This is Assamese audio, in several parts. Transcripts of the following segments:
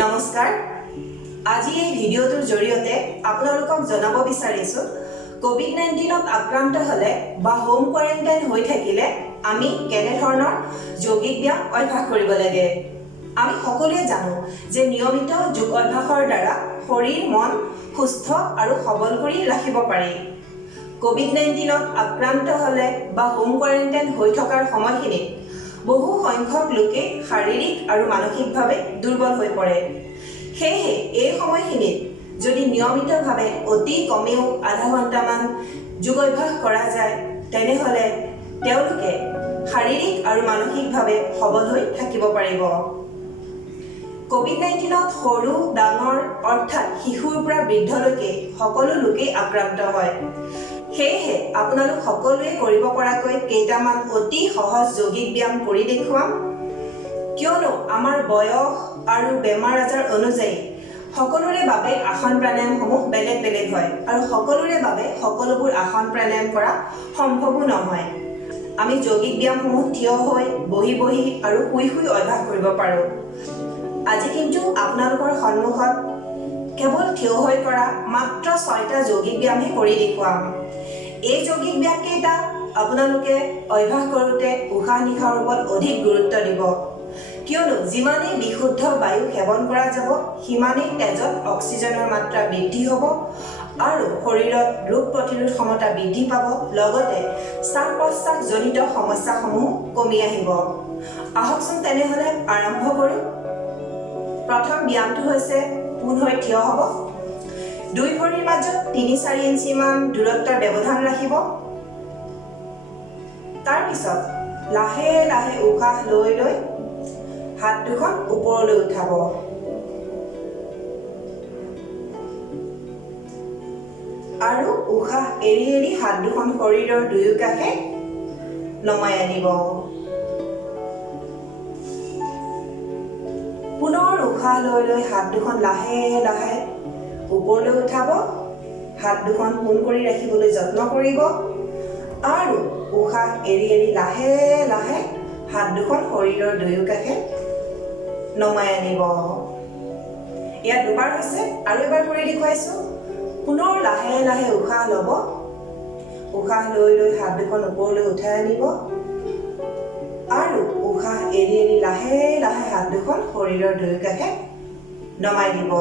নমস্কাৰ আজি এই ভিডিঅ'টোৰ জৰিয়তে আপোনালোকক জনাব বিচাৰিছো কোভিড-19ত আক্ৰান্ত হলে বা হোম কোৱাৰেণ্টাইন হৈ থাকিলে আমি কেনে ধৰণৰ যৌগিক ব্যায়াম অভ্যাস কৰিব লাগে। আমি সকলোৱে জানো যে নিয়মিত যোগ অভ্যাসৰ দ্বাৰা শৰীৰ মন সুস্থ আৰু সবল কৰি ৰাখিব পাৰি। কোভিড-19ত আক্ৰান্ত হলে বা হোম কোৱাৰেণ্টাইন হৈ থকাৰ সময়খিনিত বহু সংখ্যক লোকে শাৰীৰিক আৰু মানসিকভাৱে দুৰ্বল হৈ পৰে। সেয়েহে এই সময়খিনিত যদি নিয়মিতভাৱে অতি কমেও আধা ঘণ্টামান যোগ অভ্যাস কৰা যায় তেনেহ'লে তেওঁলোকে শাৰীৰিক আৰু মানসিকভাৱে সবল হৈ থাকিব পাৰিব। কোভিড-19ত সৰু ডাঙৰ অৰ্থাৎ শিশুৰ পৰা বৃদ্ধলৈকে সকলো লোকেই আক্ৰান্ত হয়। সেয়েহে আপোনালোক সকলোৱে কৰিব পৰাকৈ কেইটামান অতি সহজ যৌগিক ব্যায়াম কৰি দেখুৱাম। কিয়নো আমাৰ বয়স আৰু বেমাৰ আজাৰ অনুযায়ী সকলোৰে বাবে আসন প্ৰাণায়ামসমূহ বেলেগ বেলেগ হয় আৰু সকলোৰে বাবে সকলোবোৰ আসন প্ৰাণায়াম কৰা সম্ভৱো নহয়। আমি যৌগিক ব্যায়ামসমূহ থিয় হৈ বহি বহি আৰু শুই শুই অভ্যাস কৰিব পাৰোঁ। আজি কিন্তু আপোনালোকৰ সন্মুখত কেৱল থিয় হৈ কৰা মাত্ৰ 6টা যৌগিক ব্যায়ামহে কৰি দেখুৱাম। এই যৌগিক ব্যায়ামকেইটা আপোনালোকে অভ্যাস কৰোঁতে উশাহ নিশাহৰ ওপৰত অধিক গুৰুত্ব দিব। কিয়নো যিমানেই বিশুদ্ধ বায়ু সেৱন কৰা যাব সিমানেই তেজত অক্সিজেনৰ মাত্ৰা বৃদ্ধি হ'ব আৰু শৰীৰত ৰোগ প্ৰতিৰোধ ক্ষমতা বৃদ্ধি পাব, লগতে শ্বাস প্ৰশ্বাসজনিত সমস্যাসমূহ কমি আহিব। আহকচোন তেনেহ'লে আৰম্ভ কৰোঁ। প্ৰথম ব্যায়ামটো হৈছে পোন হৈ থিয় হ'ব। দুই ভৰিৰ মাজত ৩-৪ ইঞ্চিমান দূৰত্বৰ ব্যৱধান ৰাখিব। তাৰপিছত লাহে লাহে উশাহ লৈ লৈ হাত দুখন ওপৰলৈ উঠাব। আৰু উশাহ এৰি এৰি হাত দুখন শৰীৰৰ দুয়ো কাষে নমাই আনিব। পুনৰ উশাহ লৈ লৈ হাত দুখন লাহে লাহে ওপৰলৈ উঠাব। হাত দুখন পোন কৰি ৰাখিবলৈ যত্ন কৰিব আৰু উশাহ এৰি এৰি লাহে লাহে হাত দুখন শৰীৰৰ দুয়ো কাষে নমাই আনিব। ইয়াত দুবাৰ হৈছে, আৰু এবাৰ কৰি দেখুৱাইছোঁ। পুনৰ লাহে লাহে উশাহ ল'ব। উশাহ লৈ লৈ হাত দুখন ওপৰলৈ উঠাই আনিব আৰু উশাহ এৰি এৰি লাহে লাহে হাত দুখন শৰীৰৰ দুয়ো কাষে নমাই দিব।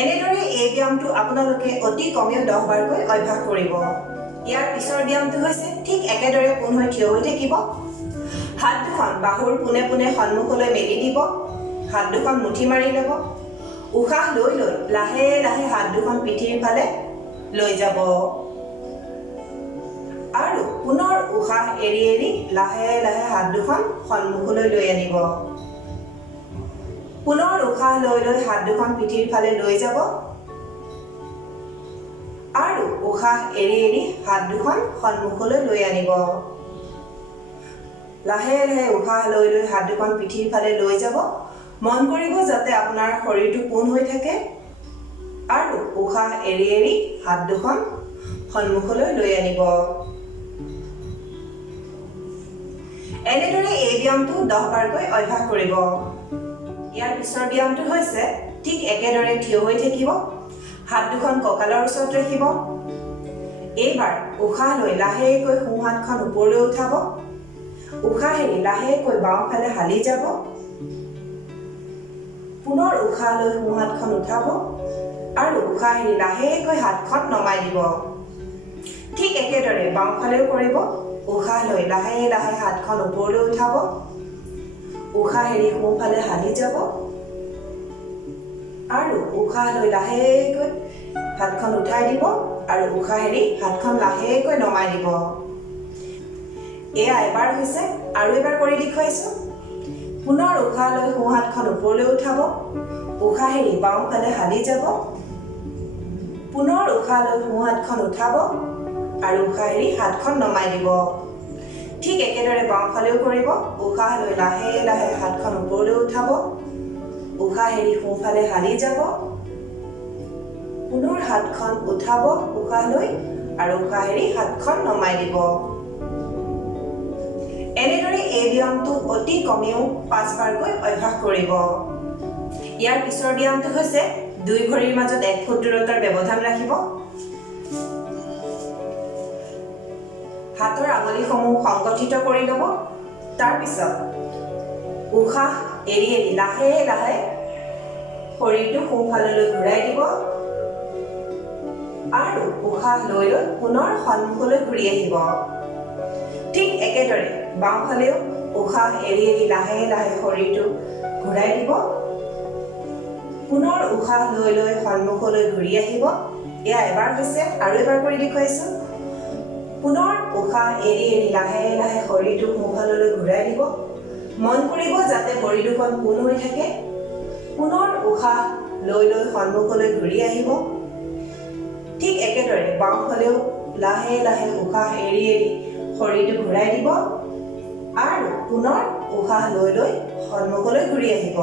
এনেদৰে এই ব্যায়ামটো আপোনালোকে অতি কমেও 10 বাৰকৈ অভ্যাস কৰিব। ইয়াৰ পিছৰ ব্যায়ামটো হৈছে ঠিক একেদৰে পোন হৈ থিয় হৈ থাকিব। হাত দুখন বাহুৰ পোনে পোনে সন্মুখলৈ মেলি দিব। হাত দুখন মুঠি মাৰি ল'ব। উশাহ লৈ লৈ লাহে লাহে হাত দুখন পিঠিৰ ফালে লৈ যাব আৰু পুনৰ উশাহ এৰি এৰি লাহে লাহে হাত দুখন সন্মুখলৈ লৈ আনিব। পুনৰ উশাহ লৈ লৈ হাত দুখন পিঠিৰ ফালে লৈ যাব আৰু উশাহ এৰি এৰি হাত দুখন সন্মুখলৈ লৈ আনিব। লাহে লাহে উশাহ লৈ লৈ হাত দুখন পিঠিৰ ফালে লৈ যাব। মন কৰিব যাতে আপোনাৰ শৰীৰটো পোন হৈ থাকে আৰু উশাহ এৰি এৰি হাত দুখন সন্মুখলৈ লৈ আনিব। এনেদৰে এই ব্যায়ামটো 10 বাৰকৈ অভ্যাস কৰিব। ইয়াৰ পিছৰ ব্যায়ামটো হৈছে ঠিক একেদৰে থিয় হৈ থাকিব। হাত দুখন কঁকালৰ ওচৰত ৰাখিব। এইবাৰ উশাহ লৈ লাহেকৈ সোঁ হাতখন ওপৰলৈ উঠাব। উশাহ এৰি লাহেকৈ বাওঁফালে হালি যাব। পুনৰ উশাহ লৈ সোঁ হাতখন উঠাব আৰু উশাহ এৰি লাহেকৈ হাতখন নমাই দিব। ঠিক একেদৰে বাওঁফালেও কৰিব। উশাহ লৈ লাহে লাহে হাতখন ওপৰলৈ উঠাব। উশাহ এৰি সোঁফালে হালি যাব আৰু উশাহ লৈ লাহেকৈ হাতখন উঠাই দিব আৰু উশাহ এৰি হাতখন লাহেকৈ নমাই দিব। এয়া এবাৰ হৈছে, আৰু এবাৰ কৰি দেখুৱাইছোঁ। পুনৰ উশাহ লৈ সোঁ হাতখন ওপৰলৈ উঠাব। উশাহ এৰি বাওঁফালে হালি যাব। পুনৰ উশাহ লৈ সোঁ হাতখন উঠাব আৰু উশাহ এৰি হাতখন নমাই দিব। ঠিক একেদৰে বাওঁফালেও কৰিব। উশাহ লৈ লাহে লাহে হাতখন ওপৰলৈ উঠাব। উশাহ এৰি সোঁফালে হালি যাব। পুনৰ হাতখন উঠাব উশাহ লৈ আৰু উশাহ এৰি হাতখন নমাই দিব। এনেদৰে এই ব্যায়ামটো অতি কমেও 5 বাৰকৈ অভ্যাস কৰিব। ইয়াৰ পিছৰ ব্যায়ামটো হৈছে 2 ভৰিৰ মাজত 1 ফুট দূৰত্বৰ ব্যৱধান ৰাখিব। হাতৰ আঙুলিসমূহ সংগঠিত কৰি ল'ব। তাৰ পিছত উশাহ এৰি এৰি লাহে লাহে শৰীৰটো সোঁফাললৈ ঘূৰাই দিব আৰু উশাহ লৈ লৈ পুনৰ সন্মুখলৈ ঘূৰি আহিব। ঠিক একেদৰে বাওঁফালেও উশাহ এৰি এৰি লাহে লাহে শৰীৰটো ঘূৰাই দিব। পুনৰ উশাহ লৈ লৈ সন্মুখলৈ ঘূৰি আহিব। এয়া এবাৰ হৈছে, আৰু এবাৰ কৰি দেখুৱাইছোঁ। পুনৰ উশাহ এৰি এৰি লাহে লাহে শৰীৰটো সোঁফাললৈ ঘূৰাই দিব। মন কৰিব যাতে ভৰি দুখন পোন হৈ থাকে। পুনৰ উশাহ লৈ লৈ সন্মুখলৈ ঘূৰি আহিব। ঠিক একেদৰে বাওঁফালেও লাহে লাহে উশাহ এৰি এৰি শৰীৰটো ঘূৰাই দিব আৰু পুনৰ উশাহ লৈ লৈ সন্মুখলৈ ঘূৰি আহিব।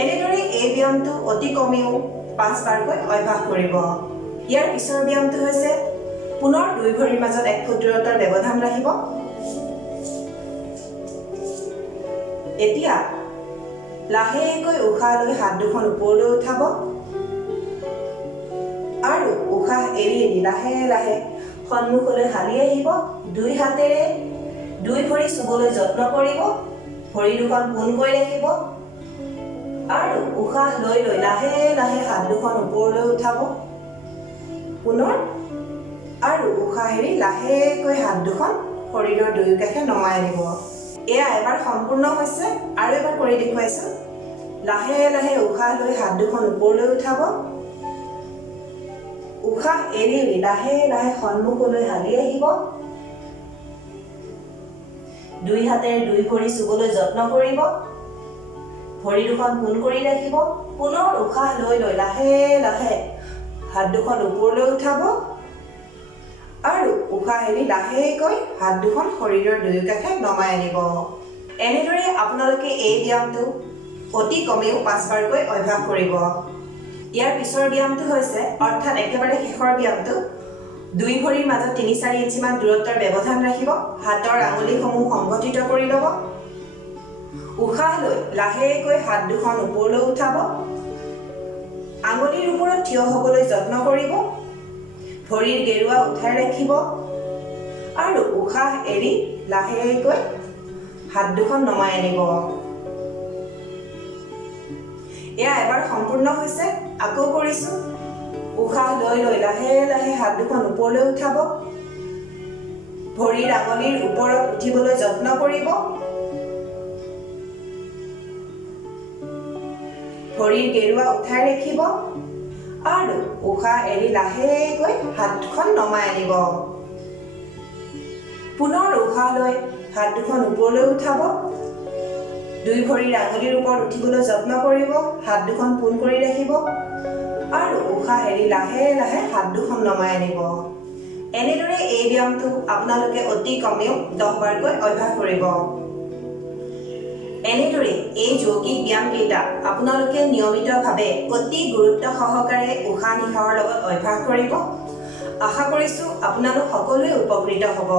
এনেদৰে এই ব্যায়ামটো অতি কমেও 5 বাৰকৈ অভ্যাস কৰিব। ইয়াৰ পিছৰ ব্যায়ামটো হৈছে পুনৰ 2 ভৰিৰ মাজত 1 ফুট দূৰত্বৰ ব্যৱধান ৰাখিব। এতিয়া লাহেকৈ উশাহ লৈ হাত দুখন ওপৰলৈ উঠাব আৰু উশাহ এৰি এৰি লাহে লাহে সন্মুখলৈ হালি আহিব। 2 হাতেৰে 2 ভৰি চুবলৈ যত্ন কৰিব। ভৰি দুখন পোন কৰি ৰাখিব আৰু উশাহ লৈ লৈ লাহে লাহে হাত দুখন ওপৰলৈ উঠাব। পুনৰ আৰু উশাহ এৰি লাহেকৈ হাত দুখন শৰীৰৰ দুয়োকাষে নমাই আনিব। এয়া এবাৰ সম্পূৰ্ণ হৈছে, আৰু এবাৰ কৰি দেখুৱাইছোঁ। লাহে লাহে উশাহ লৈ হাত দুখন ওপৰলৈ উঠাব। উশাহ এৰি এৰি লাহে লাহে সন্মুখলৈ হালি আহিব। 2 হাতেৰে 2 ভৰি চুবলৈ যত্ন কৰিব। ভৰি দুখন পোন কৰি ৰাখিব। পুনৰ উশাহ লৈ লৈ লাহে লাহে হাত দুখন ওপৰলৈ উঠাব আৰু উশাহ এৰি লাহেকৈ হাত দুখন শৰীৰৰ দুয়োকাষে নমাই আনিব। এনেদৰে আপোনালোকে এই ব্যায়ামটো অতি কমেও 5 বাৰকৈ অভ্যাস কৰিব। ইয়াৰ পিছৰ ব্যায়ামটো হৈছে, অৰ্থাৎ একেবাৰে শেষৰ ব্যায়ামটো, 2 ভৰিৰ মাজত 3-4 ইঞ্চিমান দূৰত্বৰ ব্যৱধান ৰাখিব। হাতৰ আঙুলিসমূহ সংগঠিত কৰি ল'ব। উশাহ লৈ লাহেকৈ হাত দুখন ওপৰলৈ উঠাব। আঙুলিৰ ওপৰত থিয় হ'বলৈ যত্ন কৰিব। ভৰিৰ গেৰুৱা উঠাই ৰাখিব আৰু উশাহ এৰি লাহেকৈ হাত দুখন নমাই আনিব। এয়া এবাৰ সম্পূৰ্ণ হৈছে, আকৌ কৰিছোঁ। উশাহ লৈ লৈ লাহে লাহে হাত দুখন ওপৰলৈ উঠাব। ভৰিৰ আঙুলিৰ ওপৰত উঠিবলৈ যত্ন কৰিব। ভৰিৰ গেৰুৱা উঠাই ৰাখিব আৰু উশাহ এৰি লাহেকৈ হাতখন নমাই আনিব। পুনৰ উশাহ লৈ হাত দুখন ওপৰলৈ উঠাব। 2 ভৰিৰ আঙুলিৰ ওপৰত উঠিবলৈ যত্ন কৰিব। হাত দুখন পোন কৰি ৰাখিব আৰু উশাহ এৰি লাহে লাহে হাত দুখন নমাই আনিব। এনেদৰে এই ব্যায়ামটো আপোনালোকে অতি কমেও 10 বাৰকৈ অভ্যাস কৰিব। এনেদৰে এই যৌগিক ব্যায়ামকেইটা আপোনালোকে নিয়মিতভাৱে অতি গুৰুত্ব সহকাৰে উশাহ নিশাহৰ লগত অভ্যাস কৰিব। আশা কৰিছোঁ আপোনালোক সকলোৱে উপকৃত হ'ব।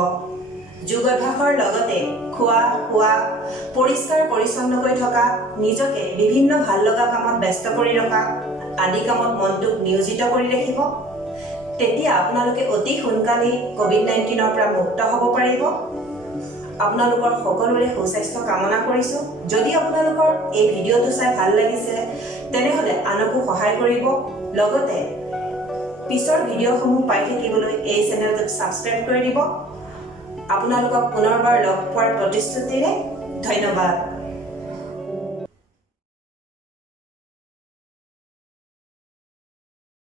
যোগ অভ্যাসৰ লগতে খোৱা শোৱা, পৰিষ্কাৰ পৰিচ্ছন্নকৈ থকা, নিজকে বিভিন্ন ভাল লগা কামত ব্যস্ত কৰি ৰখা আদি কামত মনটোক নিয়োজিত কৰি ৰাখিব। তেতিয়া আপোনালোকে অতি সোনকালেই COVID-19ৰ পৰা মুক্ত হ'ব পাৰিব। আপোনালোকৰ সকলোৰে সুস্বাস্থ্য কামনা কৰিছোঁ। যদি আপোনালোকৰ এই ভিডিঅ'টো চাই ভাল লাগিছে তেনেহ'লে আনকো সহায় কৰিব। লগতে পিছৰ ভিডিঅ'সমূহ পাই থাকিবলৈ এই চেনেলটোক ছাবস্ক্ৰাইব কৰি দিব। আপোনালোকক পুনৰবাৰ লগ পোৱাৰ প্ৰতিশ্ৰুতিৰে ধন্যবাদ।